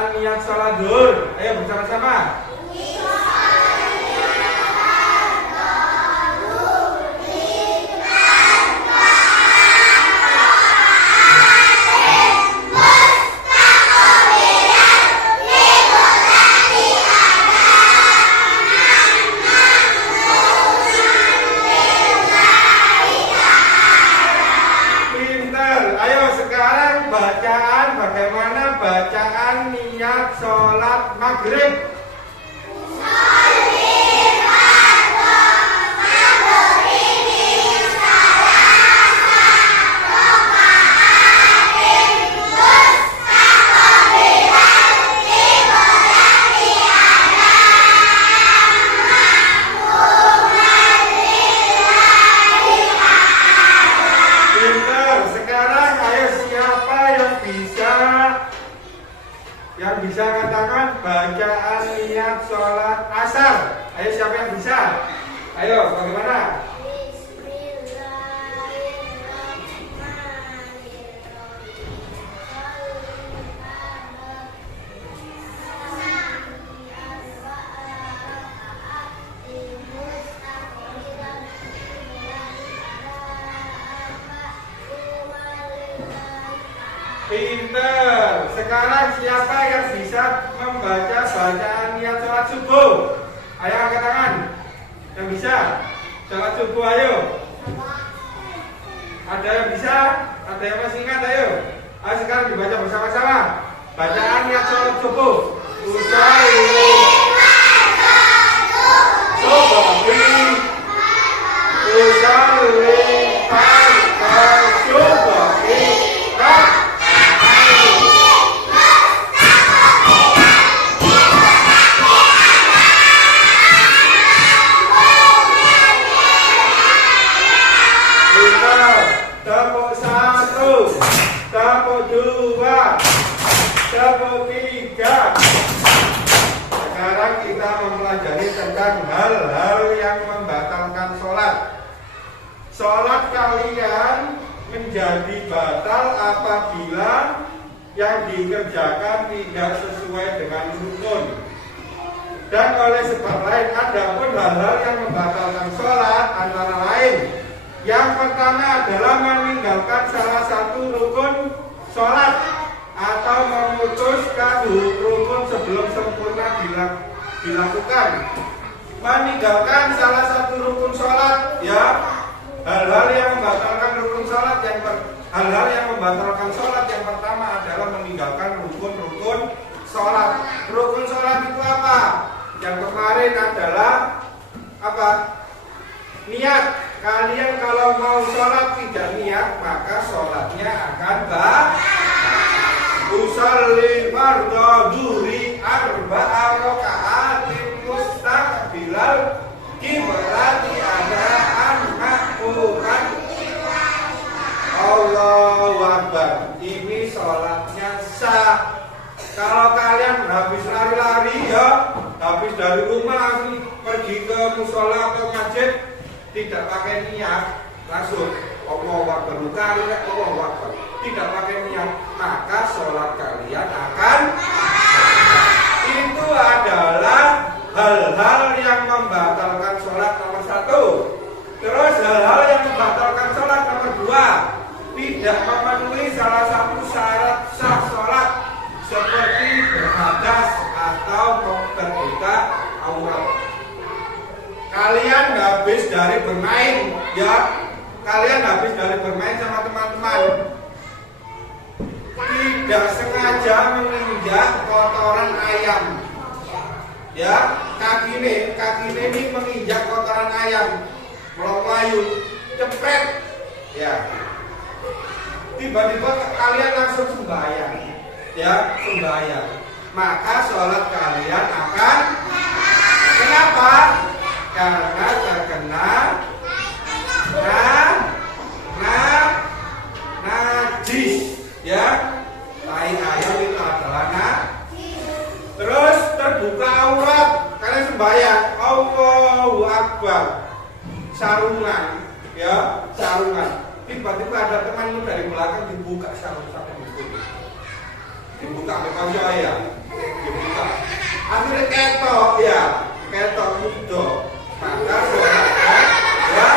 bacaan niat sholat zuhur. Ayo bersama-sama. Bagaimana bacaan niat sholat maghrib? Yang bisa katakan bacaan niat sholat asar. Ayo siapa yang bisa? Ayo bagaimana? Pinter. Sekarang siapa yang bisa membaca bacaan niat sholat subuh? Ayo angkat tangan. Yang bisa? Sholat subuh ayo. Ada yang bisa? Ada yang masih ingat? Ayo. Ayo sekarang dibaca bersama-sama. Bacaan niat sholat subuh. Usolli subuhi. Usolli subuhi. Tepuk satu, tepuk dua, tepuk tiga. Sekarang kita mempelajari tentang hal-hal yang membatalkan sholat. Sholat kalian menjadi batal apabila yang dikerjakan tidak sesuai dengan rukun. Dan oleh sebab lain, ada pun hal-hal yang membatalkan sholat antara lain. Yang pertama adalah meninggalkan salah satu rukun sholat atau memutuskan rukun sebelum sempurna dilakukan. Meninggalkan salah satu rukun sholat, ya, hal-hal yang membatalkan rukun sholat hal-hal yang membatalkan sholat yang pertama adalah meninggalkan rukun-rukun sholat. Rukun sholat itu apa? Yang kemarin adalah apa? Niat. Kalian kalau mau sholat tidak niat, maka sholatnya akan batal. Usolli fardhu zuhri arba'a raka'atin mustaqbilal qiblati adaan ma'muran. Allahu Akbar. Ini sholatnya sah. Kalau kalian habis lari-lari, ya, habis dari rumah pergi ke musola atau masjid, tidak pakai niat, langsung Allahu Akbar, Allahu Akbar, tidak pakai niat, maka sholat kalian akan itu adalah hal-hal yang membatalkan sholat nomor satu. Terus hal-hal yang membatalkan sholat nomor dua, tidak memenuhi salah satu syarat sah sholat seperti berhadas atau membuka aurat. Kalian habis dari bermain, ya, kalian habis dari bermain sama teman-teman, tidak sengaja menginjak kotoran ayam, ya, kaki ini menginjak kotoran ayam, melayu, cepret, ya, tiba-tiba kalian langsung sembahyang, ya, sembahyang, maka sholat kalian akan, kenapa? Karena terkena najis, ya, tai ayam itu adalah terus terbuka aurat, kalian sembahyang, Allahu Akbar, sarungan, ya, sarungan, tiba-tiba ada temanmu dari belakang dibuka sarung sampai di sini, dibuka sampai kau ya, akhirnya ketok ya, ketok mudo. Maka sholatnya ya,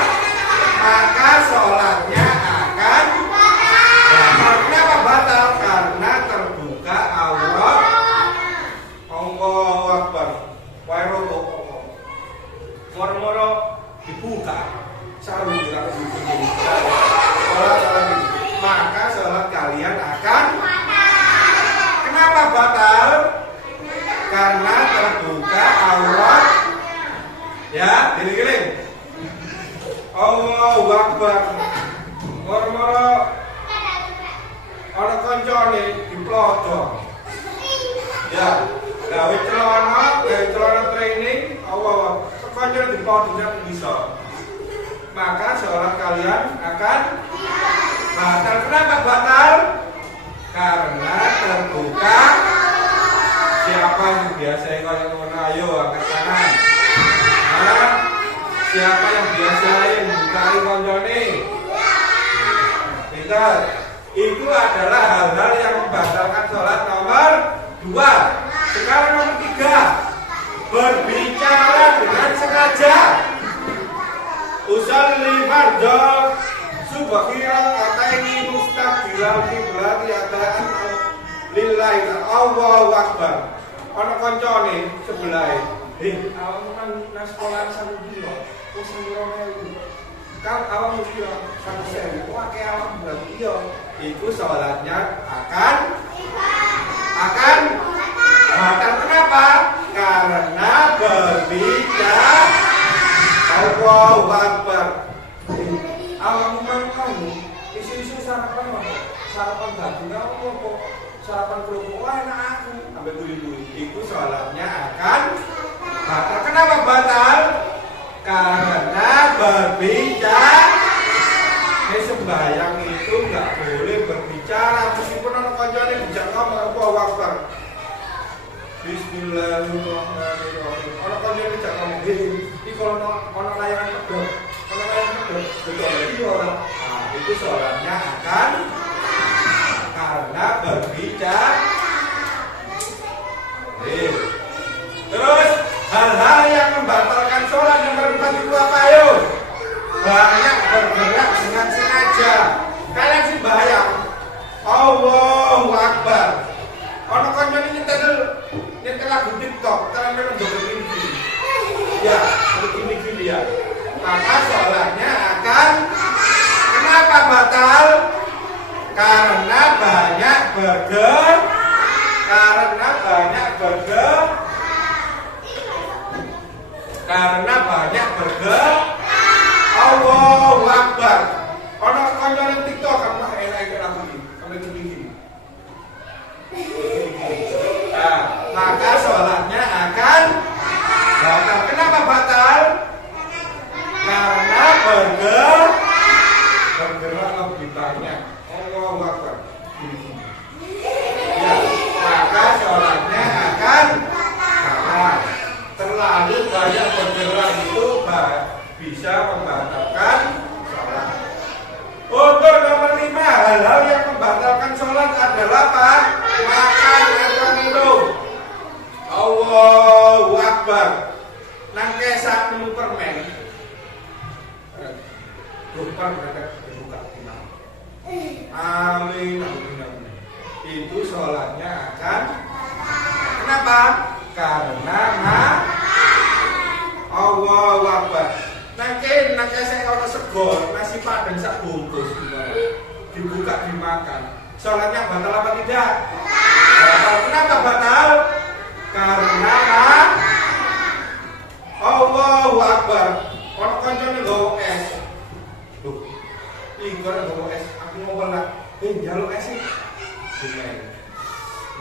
maka sholatnya akan batal. Kenapa batal? Karena terbuka aurat. Allahu Akbar. Wairoto. Moro-moro dibuka. Sarung juga dibuka. Maka sholat kalian akan kenapa batal? Karena terbuka aurat. Ya, giling-giling. Allahu Akbar. Moro-moro ana kancane diplodok. Ya, gawe celana training, Allah, kancane diplodok nang bisa. Maka sholat kalian akan batal. Kenapa batal? Karena terbuka. Siapa yang biasa kayak ngono, ayo angkat tangan. Nah, siapa yang biasain bukai kancane? Pintar. Itu adalah hal-hal yang membatalkan sholat nomor 2. Sekarang nomor 3, berbicara dengan sengaja. Usalli fardhu subhira ataini mustaqbilal qiblat adaan lillahi Allahu Akbar. Ana kancane sebelah. Awakmu nang sekolah samudi lho. Wis ngira kan awak mesti satu sen, wah kayak awak berarti iya. Itu sholatnya akan batal. Kenapa? Karena berbicara. Allahu Akbar. Awak kamu isu-isu sarapan batu kamu kok sarapan kerupuk wah enak aku sampai duri-duri. Itu sholatnya akan batal. Kenapa batal? Karena berbicara. Sembahyang itu nggak boleh berbicara meskipun orang kancane bijak ngomong Allahu Akbar. Bismillahirrahmanirrahim. Orang kancane bijak ngomong iki kalau ono layangan pedot, betul itu orang. Nah, itu sholatnya akan karena berbicara. Terus hal-hal yang membatalkan sholat yang berempat itu apa ayo? Banyak bergerak dengan sengaja. Kalian sih bahaya. Allahu Akbar. Ono kancane nyetel lagu TikTok, kalian memang joget ini. Ya, begini ya. Maka sholatnya akan kenapa batal? Karena banyak bergerak. Allahu Akbar. Ono kancane TikTok kamu enak lagu iki, sampai gini. Nah, maka sholatnya akan batal. Kenapa batal? Karena bergerak lebih banyak. Allahu Akbar. Ya, maka sholatnya akan batal. Terlalu banyak bergerak itu bisa membatalkan sholat. Untuk nomor 5, hal-hal yang membatalkan sholat adalah apa? Makan atau minum. Allahu Akbar. Nang kesak minum permen. Lupa mereka dibuka. Amin. Itu sholatnya akan kenapa? Karena Allahu Akbar. Nangke saya kalau segor nasi padang sak bungkus dibuka dimakan. Sholatnya batal apa tidak? Batal. Kenapa batal? Karena Allahu Akbar. Ono kancane nggawa es. Loh, iki ora nggawa es. Aku mau lah. Njaluk es iki.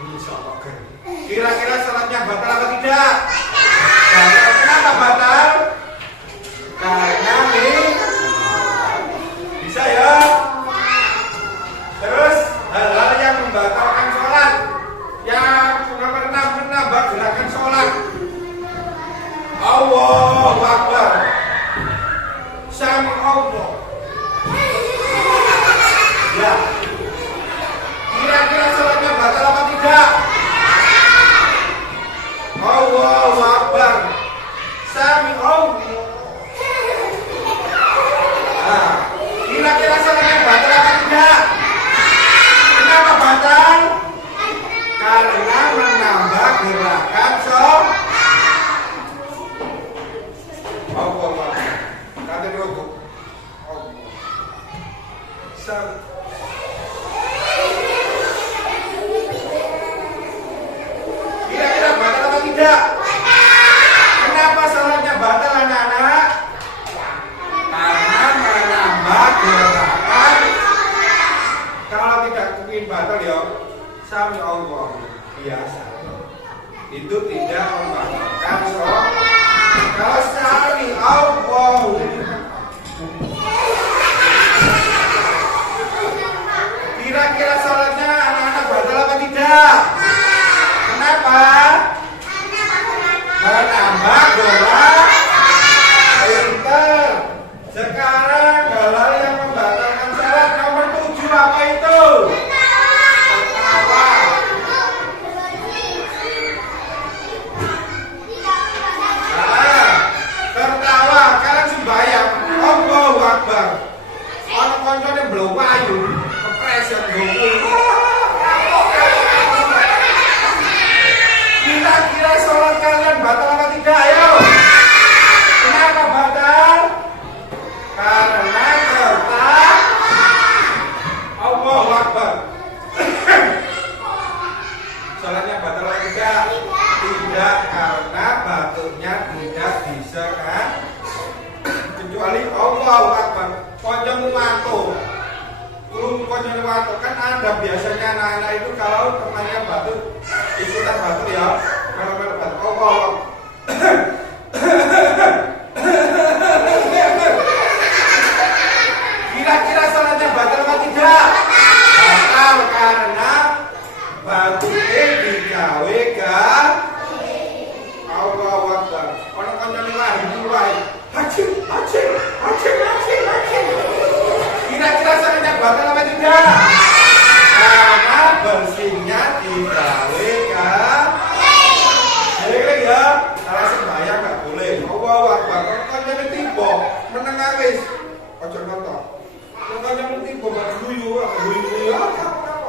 Insyaallah kan. Kira-kira sholatnya batal apa tidak? Batal. Kenapa batal? Karena bisa ya. Terus hal-hal yang membatalkan sholat. Yang nomor 6 menambah gerakan sholat. Allahu Akbar. Sami Allah. Ya. Kira-kira sholatnya batal apa tidak? itu tidak membatalkan sholat. Kalau sekali Allah, kira-kira sholatnya anak-anak batal apa tidak? Kenapa? Menambah doa. Pinter. Sekarang hal-hal yang membatalkan sholat nomor 7 apa itu? Tertawa. Tertawa. Kalian sembahyang Allahu Akbar. Ono koncone belum ayu, kepreset goku. Kira-kira sholat kalian batal apa tidak? Ayo. Kenapa batal? Karena tertawa. Allahu Akbar. Sholatnya batal apa tidak? Tidak, karena batuknya tidak bisa kan? Kecuali Allahu Akbar. Konjong wato. Konjong wato kan ada biasanya anak-anak itu kalau temannya batuk ikutan batuk ya. Kalau batuk Allahu Akbar. Kira-kira sholatnya batal apa tidak? Batal karena batuknya digawe kan? Allahu Akbar. Ono konjone wae. Haji. Kira-kira sholatnya batal apa tidak? Karena bersihnya digawe kan? Jadi ya, kalau sembahyang nggak boleh. Allahu Akbar. Kalau konjone tiba menengah wis. Ojo nonton. Kalau konjone tiba guyu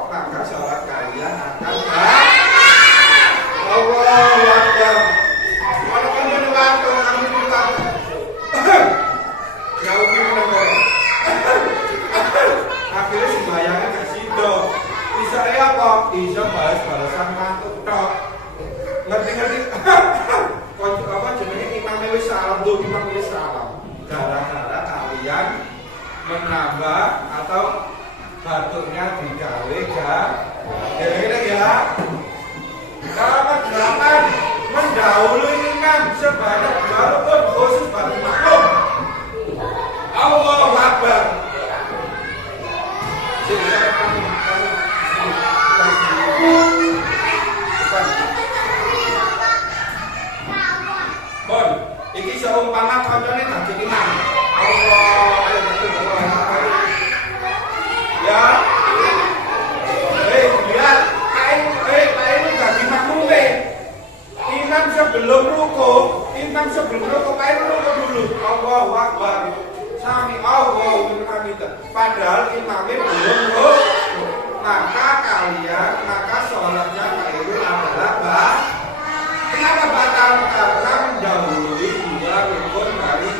maka sholat kalian akan batal. Allahu Akbar. Kalau konjone waktu kamu juga jauh menengok. Akhirnya sembahyangnya gak sido. Bisa apa? Bisa balas-balasan ngantuk tok. Ngerti-ngerti. Apa jenenge imamnya wis salam tuh, imam wis salam. Gara-gara kalian menambah atau batuknya digawe gak? Kira-kira ya. Nomor 8 mendahului imam sebanyak 2 rukun khusus bagi makmum. Allahu Akbar. Bon, iki seumpama koncone dadi imam. Allah, ayo betul. Ya. Lihat, ayo dadi makmum. Imam sebelum ruku, ayo ruku dulu. Allahu Akbar. Sami Allahu liman hamidah. Padahal imamnya belum ruku. Maka sholatnya itu adalah batal. Kenapa batal? Karena mendahului 2 rukun dari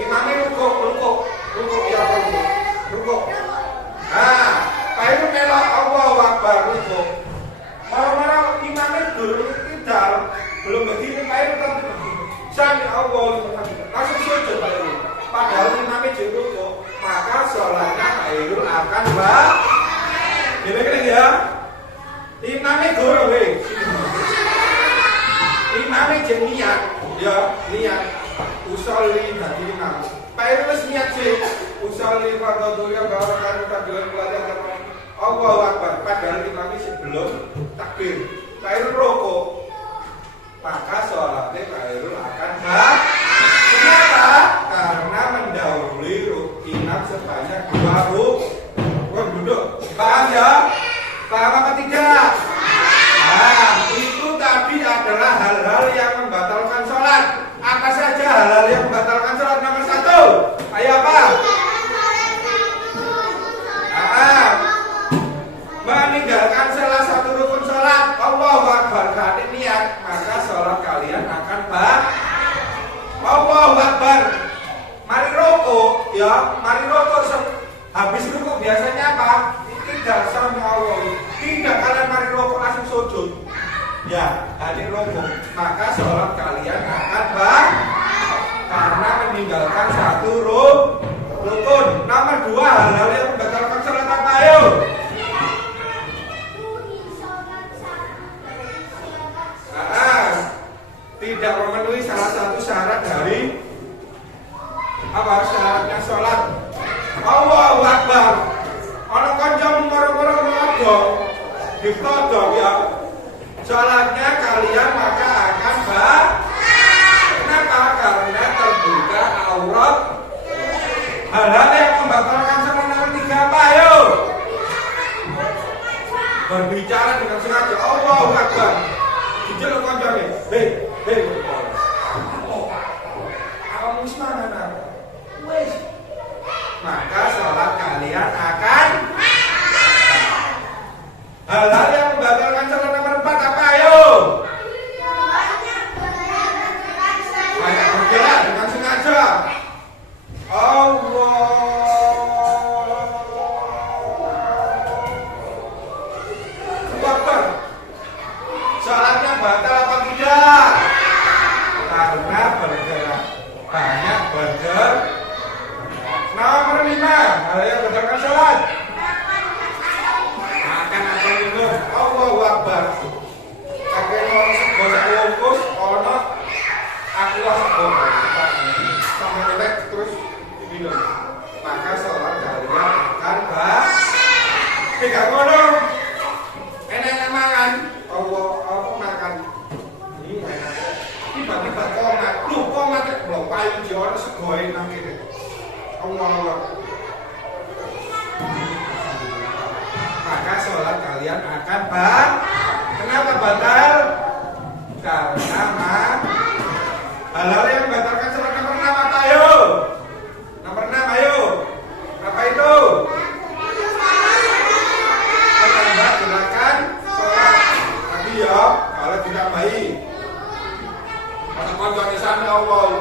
imamnya ruku ya ruku. Nah, Pak itu melok Allahu Akbar ruku. Mau imamnya dulu tidak belum begini Pak itu kan sami Allahu liman hamidah. Langsung sujud Pak itu. Padahal imamnya ruku, maka sholatnya Khairul akan batal. Kira-kira ya. Imamnya guru weh. Imamnya niat, ya niat. Usolli dadi imam. Pak itu wis niat sih. Usolli fardhuya bahwa kan takbiran pelajar Allahu Akbar. Padahal imamnya sebelum takbir. Pak itu rokok. Maka sholatnya Khairul akan batal. Kenapa? Karena mendahului imam sebanyak 2 rukun. Duduk. Paham ya? Paham apa tidak? Nah, itu tadi adalah hal-hal yang membatalkan sholat. Apa saja hal-hal yang membatalkan sholat? Nomor 1. Ayo apa? Meninggalkan salah satu rukun sholat. Allahu Akbar. Berarti niat, maka sholat kalian akan batal. Allahu Akbar. Mari rokok, ya. Mari rokok. Habis rokok biasanya apa? Tidak sama Allah. Tidak kalian mari rokok langsung sujud. Ya, hadir rokok. Maka sholat kalian akan batal karena meninggalkan satu rukun. Nomor 2 hal-hal yang membatalkan sholat apa? Ayo. tidak memenuhi salah satu syarat dari apa syaratnya sholat. Allahu Akbar. Ana kanca moro-moro ngodo ditodok ya. Sholatnya kalian maka akan kenapa? Karena terbuka aurat. Hal-hal yang membatalkan sholat nomor 3 apa? Ayo. Berbicara dengan sengaja. Allahu Akbar. Dijeluk kancane. Hei. Kamu mana? Wes. Maka sholat kalian akan hal-hal yang membatalkan sholat nomor 4 apa? Ayo. Banyak bergerak dengan sengaja. Allah. Akbar. Sholatnya batal apa tidak? Karena bergerak. Banyak bergerak. Nomor 5, hal yang membatalkan sholat. Makan atau minum. Allahu Akbar. Kakek orang sego sak wungkus ana aku sego. Sampai melek terus minum. Maka sholat kalian akan tidak ngono. Enak makan. Allah apa makan. Ini enak. Tiba-tiba komat. Lu komat blok payu jono segoe nang kene. Allah. Maka sholat kalian akan kenapa batal? Karena hal-hal yang membatalkan sholat nomor 6 apa? Ayo. Nomor 6 ayo. Apa itu? Menambah gerakan sholat. Tadi ya, kalau tidak baik. Konco di sana Allah.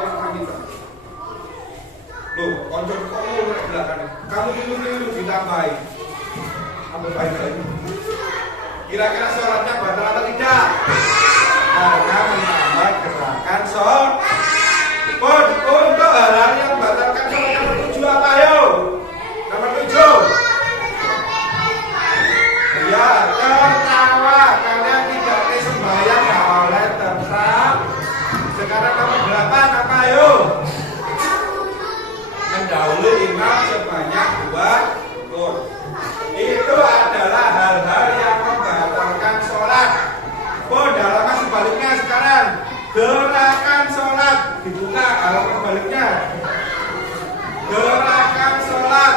Loh, konco kamu belakang. Kamu dulu ditambahi. Ambil baik-baik. Kira-kira sholatnya batal atau tidak? Karena menambah gerakan sholat. Untuk hal-hal yang membatalkan sholat nomor 7 apa? Ayo. Nomor 7. Ya, tertawa. Kalian tidak sembahyang oleh tetap. Sekarang nomor 8 apa? Ayo. Mendahului imam sebanyak 2 rukun. Itu adalah hal-hal yang membatalkan sholat. Halaman sebaliknya sekarang. Gerakan sholat. Dibuka halaman sebaliknya. Gerakan sholat.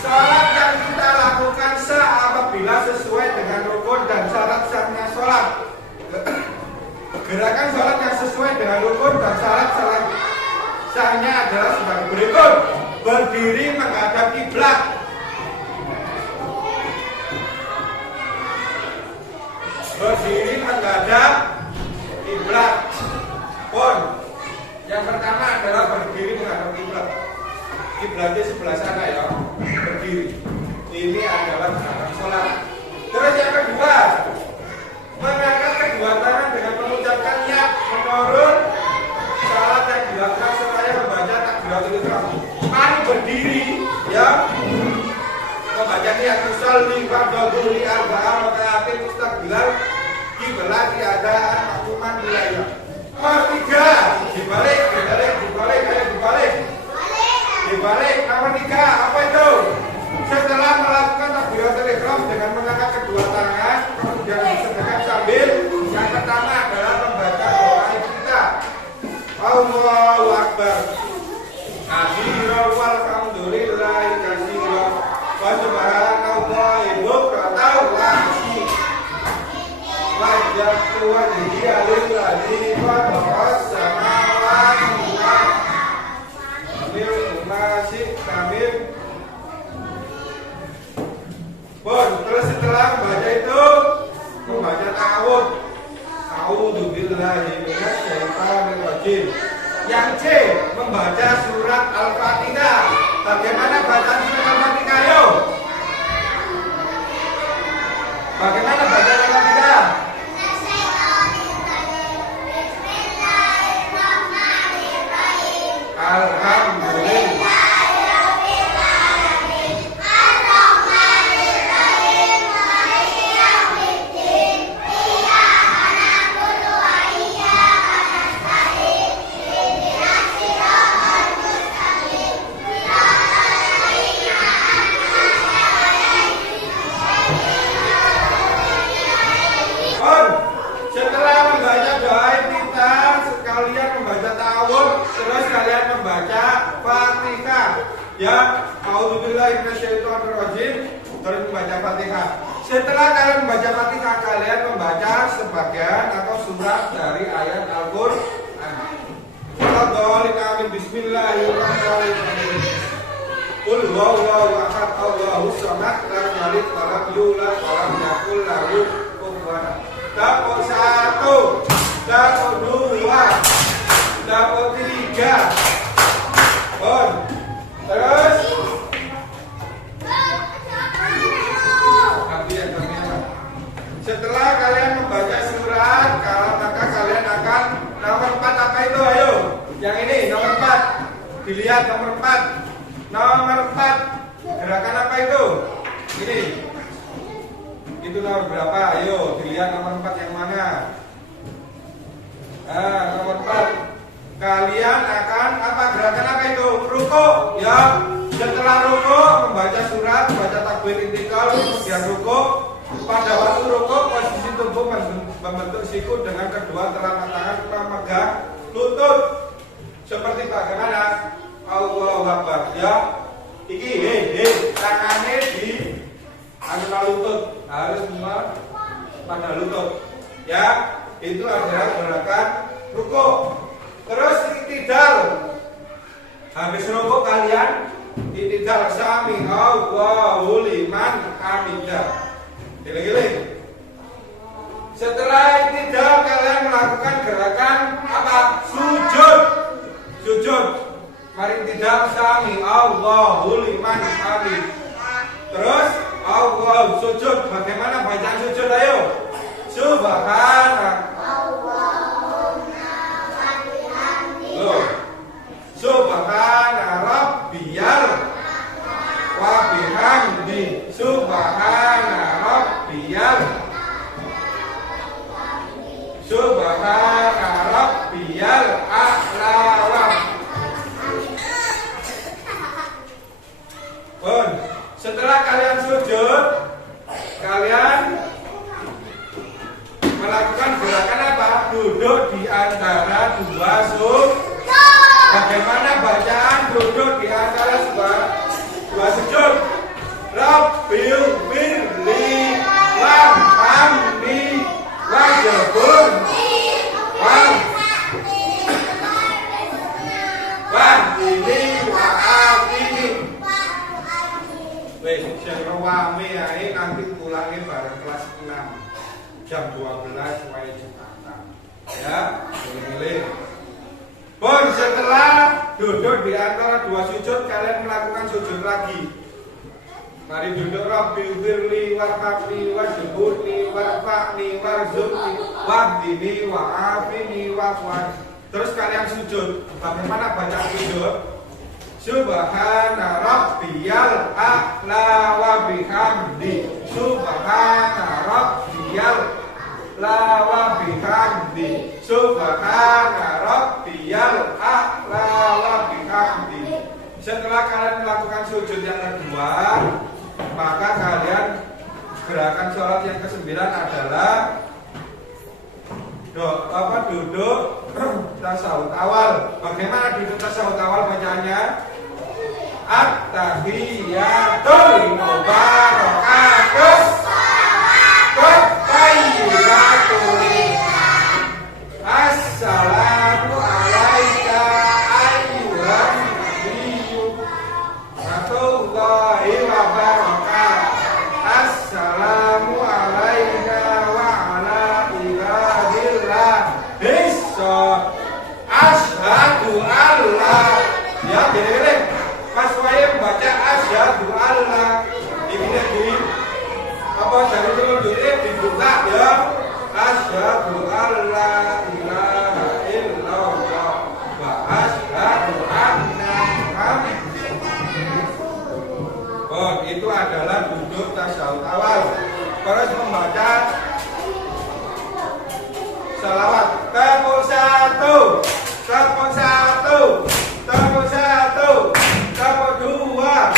Sholat yang kita lakukan apabila sesuai dengan rukun dan syarat sahnya sholat. Gerakan sholat yang sesuai dengan rukun dan syarat sahnya adalah sebagai berikut. Berdiri menghadap kiblat. Berdiri menghadap kiblat. Yang pertama adalah berdiri menghadap kiblat. Kiblatnya sebelah sana ya. Berdiri. Ini adalah gerakan sholat. Terus yang kedua, mengangkat kedua tangan dengan mengucapkan niat menurut syarat yang dilakukan seraya membaca takbiratul ihram. Mari berdiri ya. Membaca niat usolli fardhu arba'ah raka'atin mustaqbilal kiblat keadaan makmuman wilayah. Nomor 3, dibalik. Nomor 3, apa itu? Setelah melakukan takbiratul ihram dengan mengangkat kedua tangan, kemudian disedekahkan sambil yang pertama adalah membaca doa kita. Allahu Akbar. Katsiran walhamdulillahi katsiran wa subhanallahi bukratan wa asyik. Wajjahtu wajhiya lillazi fatara samawati wal ardi masih kamil. Terus setelah membaca itu membaca ta'awudz. A'udzubillahi minasyaitonir rajim. Yang C, membaca surat Al-Fatihah. Bagaimana bacaan surat Al-Fatihah? Ayo. Bagaimana bacaan Al-Fatihah? Alhamdulillah. Ya, auzubillahi minasyaitonirrajim. Terus membaca Fatihah. Setelah kalian membaca Fatihah, kalian membaca sebagian atau surat dari ayat Al-Qur'an. Wallahu amin. Bismillahirrahmanirrahim. Qul huwallahu ahad, Allahus samad, lam yalid wa lam yulad wa lam yakul lahu kufuwan ahad. Dapur 1, dapur 2, dapur 3. Terus setelah kalian membaca surat, maka kalian akan nomor 4 apa itu? Ayo, yang ini nomor 4. Dilihat nomor 4. Nomor 4 gerakan apa itu? Ini. Itu nomor berapa? Ayo, dilihat nomor 4 yang mana? Nomor 4. Kalian akan apa? Gerakan apa itu? Ruku, ya. Setelah ruku, membaca surat, membaca takbir intikal, kemudian ruku. Pada waktu ruku, posisi tubuh membentuk siku dengan kedua telapak tangan memegang lutut. Seperti bagaimana? Allahu Akbar, ya. Iki tangannya di antara lutut, harus semua pada lutut. Ya, itu adalah gerakan ruku. Terus iktidal. Habis ruku kalian iktidal, sami Allahu liman hamidah. Gile-gile. Setelah iktidal kalian melakukan gerakan apa? Sujud. Sujud. Mari iktidal, sami Allahu liman hamidah. Terus Allah sujud. Bagaimana bacaan sujud? Ayo. Subhanallah. Subhana rabbiyal wa bihamdi. Subhana rabbiyal. Subhana rabbiyal a'la. Setelah kalian sujud, kalian melakukan gerakan apa? Duduk di antara dua sujud. Bagaimana bacaan duduk di antara dua sujud? Rabbil firli warhamni wajburni wahdini wa'afini. Wes, sing rame ae nanti pulangnya bareng kelas 6 jam 12 wae Jakarta. Ya, milih. Setelah duduk di antara dua sujud, kalian melakukan sujud lagi. Mari duduk. Rabbil firli warhamni wajburni warfa'ni warzuqni wahdini wa'afini wa'afwani. Terus kalian sujud. Bagaimana baca sujud? Subhana rabbiyal a'la wa bihamdi. Subhana rabbiyal a'la wa bihamdi. Subhana rabbiyal a'la wa bihamdi. Setelah kalian melakukan sujud yang kedua, maka kalian gerakan sholat yang ke-9 adalah duduk tasawuf awal. Bagaimana duduk tasawuf awal bacaannya? At-tahiyatul mubarakatus Tayyibatul. Assalamu alaika ayyuhan nabiyyu warahmatullahi wabarakatuh. Assalamu alaika wa ala ibadillah bisa. Asyhadu alla, ya gini pas saya membaca asyhadu alla ini di apa dari telunjuknya dibuka ya. Asyhadu alla ilaha illallah wa asyhadu anna Muhammadan. Itu adalah duduk tasyahud awal. Terus membaca salawat. Tepuk 1, tepuk 1, tepuk 1, tepuk 2,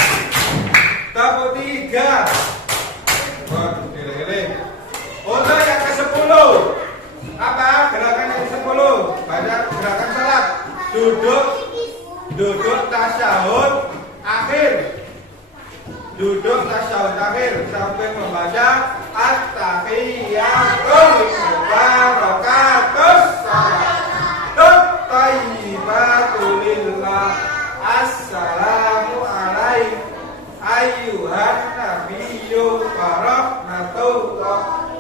tepuk 3. Untuk yang ke-10, apa gerakan yang ke-10? Baca gerakan salat. Duduk tasyahud akhir. membaca at-tahiyatul mubarakatus salatut thayyibatul lillah assalamu alaikum ayyuhan nabiyyu wa rahmatullah.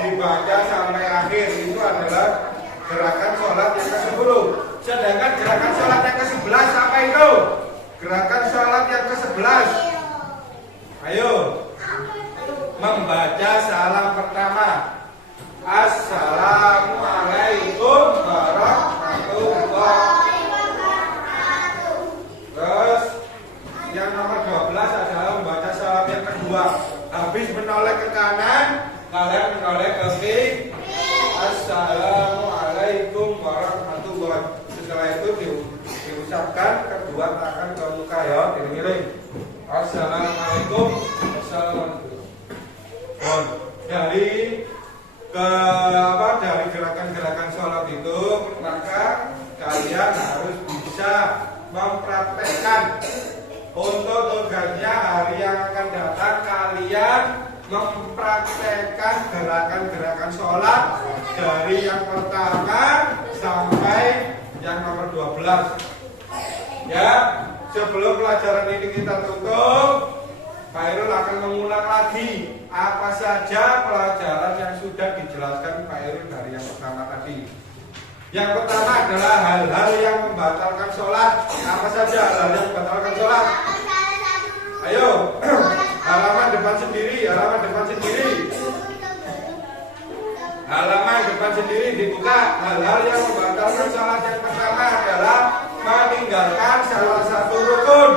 Dibaca sampai akhir itu adalah gerakan sholat yang ke-10. Sedangkan gerakan sholat yang ke-11 apa itu? Gerakan sholat yang ke-11. Ayo, membaca salam pertama. Assalamualaikum warahmatullahi wabarakatuh. Terus yang nomor 12 adalah membaca salam yang kedua. Habis menoleh ke kanan, kalian menoleh ke kiri. Assalamualaikum warahmatullahi. Setelah itu diucapkan kedua tangan ke muka ya, miring. Assalamualaikum. Assalamualaikum. Dari gerakan-gerakan sholat itu, maka kalian harus bisa mempraktekkan. Untuk tugasnya hari yang akan datang kalian mempraktekkan gerakan-gerakan sholat dari yang pertama sampai yang nomor 12. Ya, sebelum pelajaran ini kita tutup, Pak Irul akan mengulang lagi apa saja pelajaran yang sudah dijelaskan Pak Irul dari yang pertama tadi. Yang pertama adalah hal-hal yang membatalkan sholat. Apa saja hal-hal yang membatalkan sholat? Ayo, halaman depan sendiri, halaman depan sendiri. Halaman depan sendiri dibuka. Hal-hal yang membatalkan sholat yang pertama adalah meninggalkan salah satu rukun.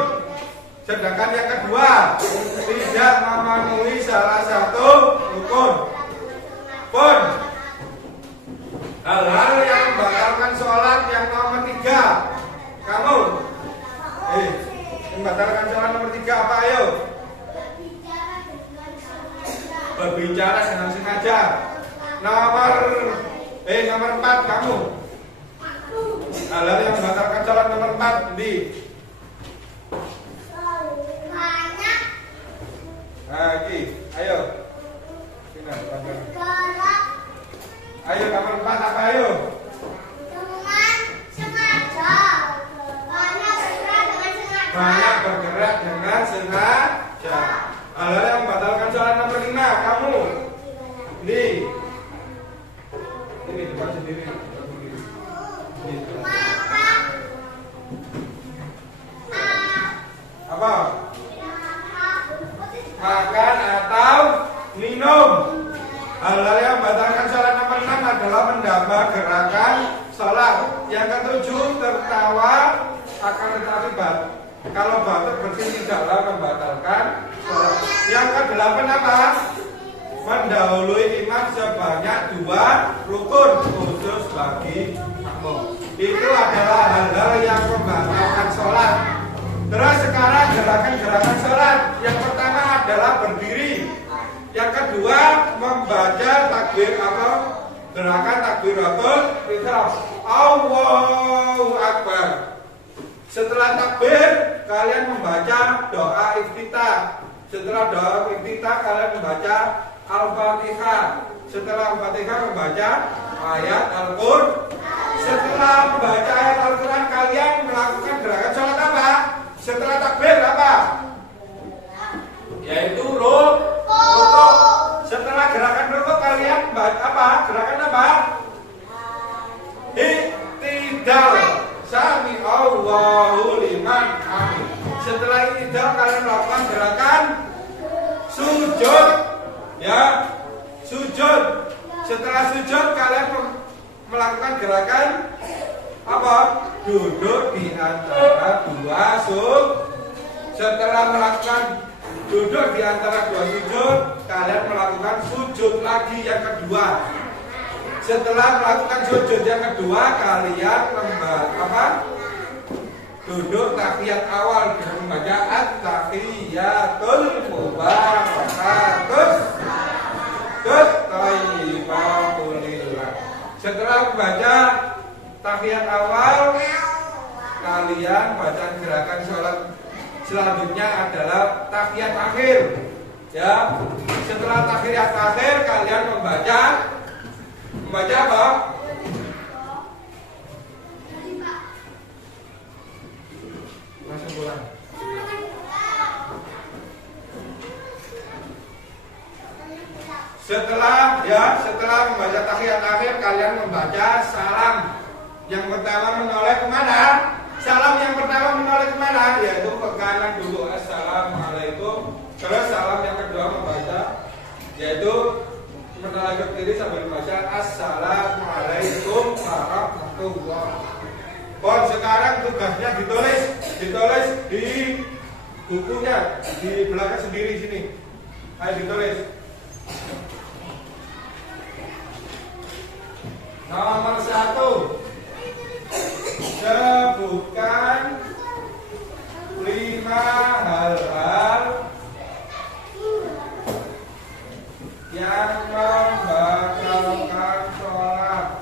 Sedangkan yang kedua, tidak memenuhi salah satu rukun. Pun hal-hal yang membatalkan sholat yang nomor 3. Kamu membatalkan sholat nomor 3 apa ayo? Berbicara dengan sengaja. Nomor 4 kamu. Hal-hal yang membatalkan sholat nomor 4 di. Nah, ini, ayo. Sini, ayo nomor 4 apa ayo? Banyak bergerak dengan sengaja. Hal-hal yang membatalkan sholat nomor 5 kamu. Ini depan sendiri. Apa? Makan atau minum. Hal-hal yang membatalkan sholat nomor 6 adalah menambah gerakan sholat. Yang ketujuh, tertawa akan tetapi kalau batuk bersin tidaklah membatalkan sholat. Yang ke-8 apa? Mendahului imam sebanyak 2 rukun khusus bagi makmum. Itu adalah hal-hal yang membatalkan sholat. Terus sekarang gerakan-gerakan sholat. Yang pertama adalah berdiri. Yang kedua membaca takbir atau gerakan takbiratul ihram. Allahu Akbar. Setelah takbir kalian membaca doa iftitah. Setelah doa iftitah kalian membaca Al-Fatihah. Setelah Al-Fatihah membaca ayat Al-Qur'an. Setelah membaca ayat Al-Qur'an kalian melakukan gerakan sholat apa? Setelah takbir apa? Yaitu rukuk. Setelah gerakan rukuk kalian membaca apa? Gerakan apa? Iktidal. Sami Allahu liman hamid. Setelah iktidal kalian melakukan gerakan sujud. Ya, sujud. Setelah sujud kalian melakukan gerakan apa? Duduk di antara 2 sujud. Setelah melakukan duduk di antara 2 sujud, kalian melakukan sujud lagi yang kedua. Setelah melakukan sujud yang kedua, kalian duduk tahiyat awal dengan membaca at-tahiyatul mubarakatus thayyibatul lillah. Setelah membaca tahiyat awal, kalian baca gerakan sholat selanjutnya adalah tahiyat akhir. Ya, setelah tahiyat akhir kalian membaca apa? Langsung pulang. Setelah membaca tahiyat akhir kalian membaca salam. Yang pertama menoleh kemana? Salam yang pertama menoleh kemana? Yaitu ke kanan dulu. Assalamualaikum. Terus salam yang kedua membaca yaitu menoleh ke kiri sambil membaca Assalamualaikum warahmatullahi. Sekarang tugasnya ditulis di bukunya di belakang sendiri sini. Ayo ditulis. Nomor 1, sebutkan 5 hal-hal yang membatalkan sholat.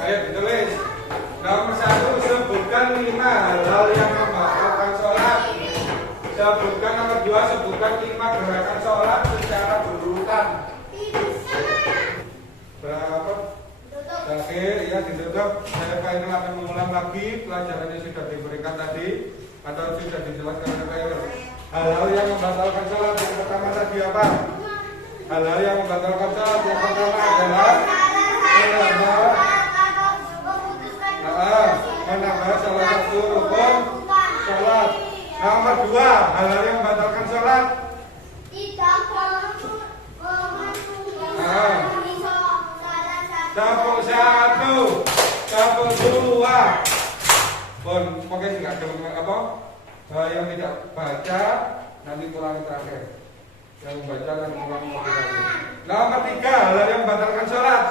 Ayo ditulis. Nomor 1, sebutkan 5 hal-hal yang membatalkan sholat. Sebutkan nomor 2, sebutkan 5 gerakan sholat secara berurutan. Berapa? Akhir ya ditutup. Saya kalian akan mengulang lagi pelajaran yang sudah diberikan tadi atau sudah dijelaskan oleh hal-hal yang membatalkan sholat. Yang pertama tadi apa? Hal-hal yang membatalkan sholat yang pertama adalah menambah salah satu rukun sholat. Nomor 2, hal-hal yang membatalkan sholat. Sabuk 1, sabuk 2. Mungkin nggak ada apa? Yang tidak baca nanti pulang terakhir. Yang membaca dan pulang terakhir. Nomor 3, hal-hal yang membatalkan sholat.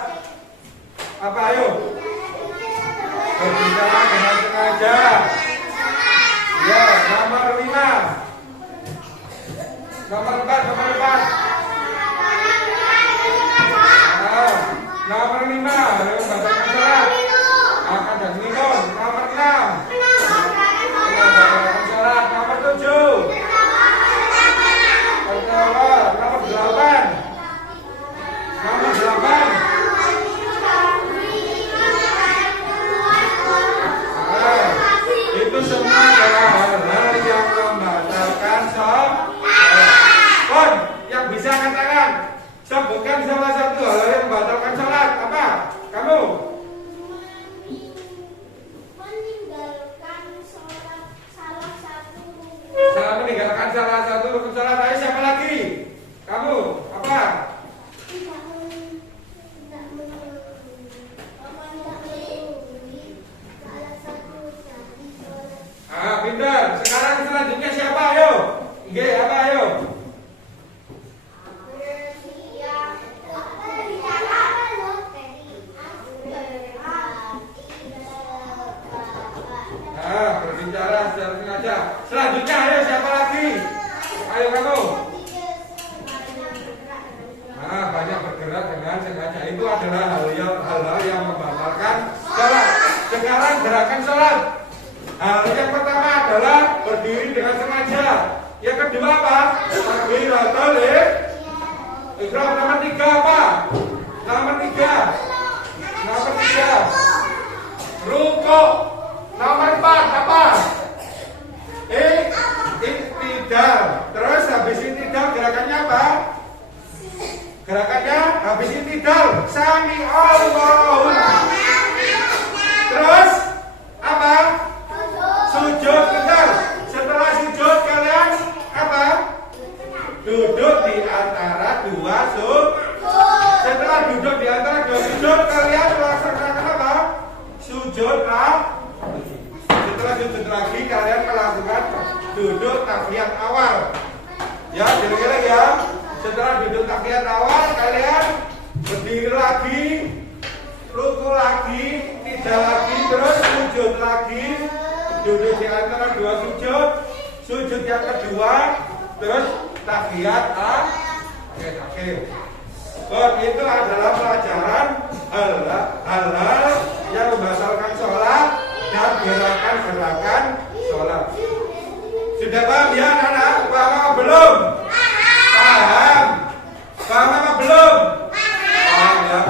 Apa ayo? Berbicara dengan sengaja. Ya, nomor 5. Nomor 4. Nomor 5, yang membatalkan sholat. Makan dan minum. Nomor 6. Membatalkan sholat. Nomor 7. Berdoa. Nomor 8. Nomor 8. Itu semua adalah hal-hal yang membatalkan sholat. Yang bisa angkat tangan. Sebutkan salah satu hal yang membatalkan sholat. Apa? Kamu? Meninggalkan salah satu rukun sholat. Ayo siapa lagi? Kamu? Apa? Pintar. Sekarang selanjutnya siapa? Ayo. Apa ayo? Berbicara secara sengaja. Selanjutnya ayo siapa lagi? Ayo kamu. Banyak bergerak dengan sengaja. Itu adalah hal-hal yang membatalkan sholat. Sekarang gerakan sholat. Hal yang pertama adalah berdiri dengan sengaja. Yang kedua apa? Takbiratul ihram. Nomor 3 apa? Nomor 3 rukuk. Nomor 4 apa? Iktidal. Terus habis iktidal gerakannya apa? Gerakannya habis iktidal sami Allahu. Terus apa? Sujud. Bentar. Setelah sujud kalian apa? Duduk di antara dua sujud. Setelah duduk di antara dua sujud kalian melaksanakan apa? Sujud Ya, geleng-geleng ya. Setelah duduk tahiyat awal, kalian berdiri lagi, ruku lagi, tidak lagi, terus sujud lagi. Duduk di antara dua sujud, sujud yang kedua, terus tahiyat akhir. Itu adalah pelajaran hal-hal yang membatalkan sholat dan gerakan-gerakan sholat. Sudah paham ya anak-anak? Paham apa belum? Paham? Paham apa belum? Paham ya.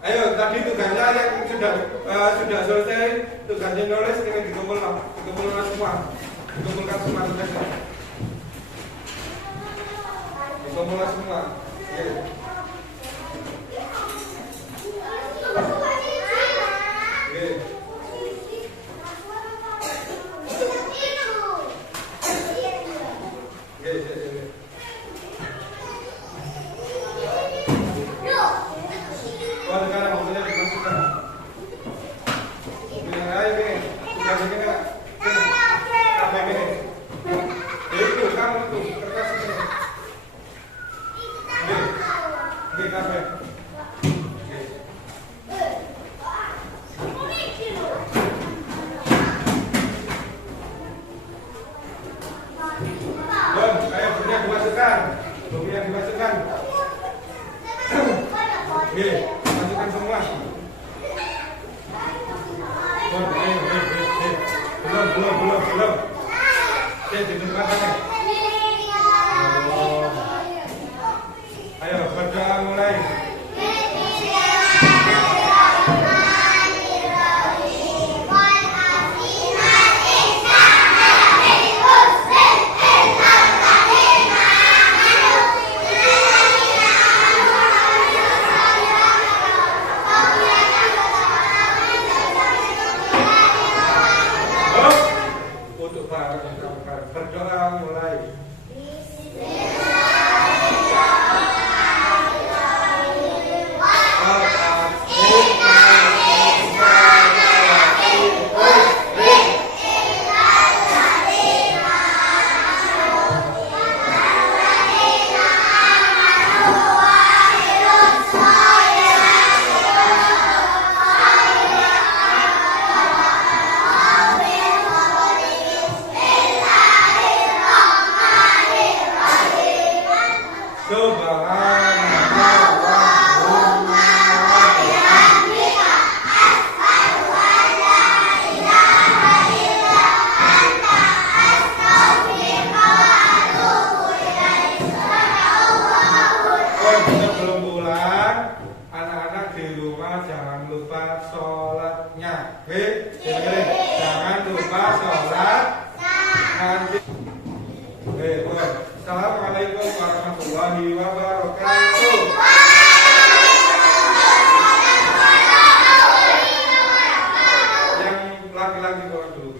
Ayo tadi tugasnya yang sudah selesai, tugasnya nulis ini dikumpulkan semua, dikumpulkan semua tugasnya. Dikumpulkan semua. Masukkan semua. Belum. Di depan sana. Ayo berdoa mulai. Berdoa mulai. Sebelum pulang, anak-anak di rumah jangan lupa sholatnya. Jangan lupa sholat nanti. Assalamualaikum warahmatullahi wabarakatuh. Yang laki-laki doa dulu.